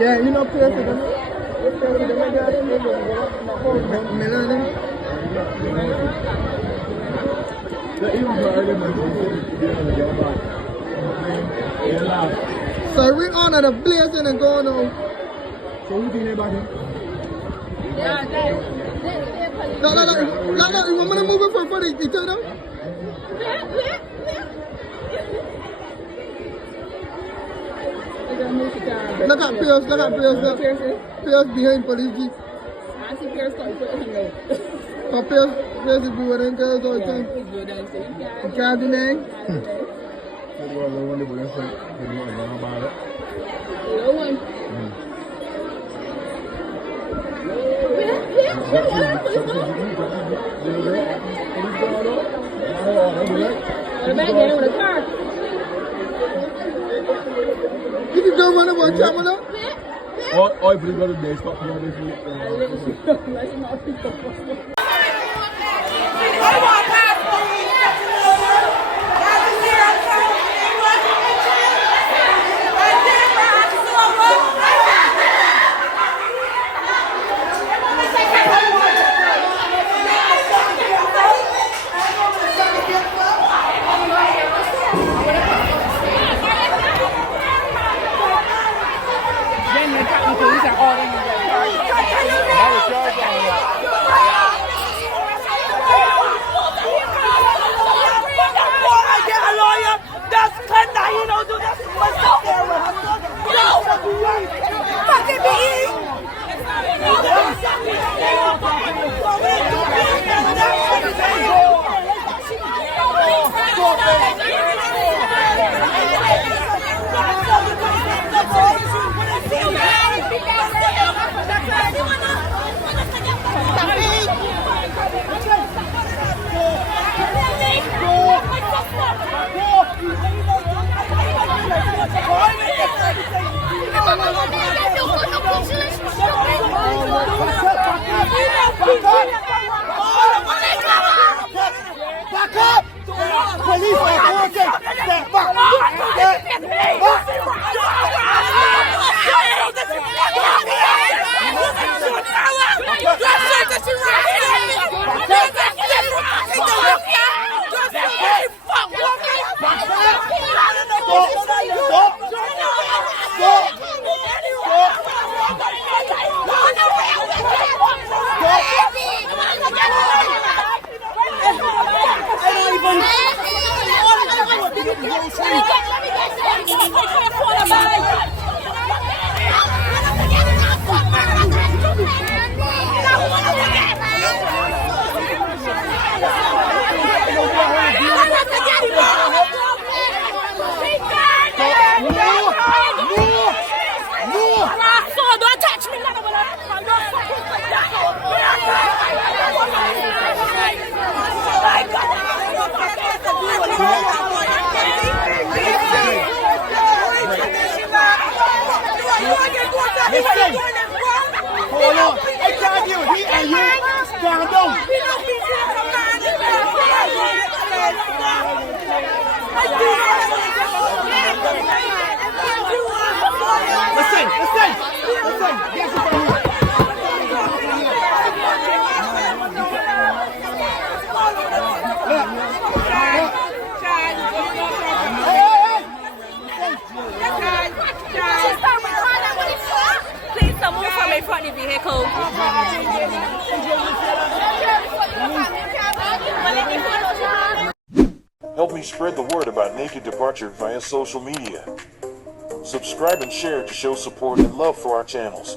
Yeah, you know, play for them. So we on the blazing and going on. So who think about him? No, you want me to move it for the turn up? Look at Pierce behind police jeep. I see Pierce going to put him there. Pierce is good and girls all the time. You can't deny. No one. The back there with a car. You can go run up on camera now? Oh, if you go to the stop here, this is back up! Police are working! Step back! Stop! Please don't move from in front of the vehicle. Help me spread the word about Naked Departure via social media. Subscribe and share to show support and love for our channels.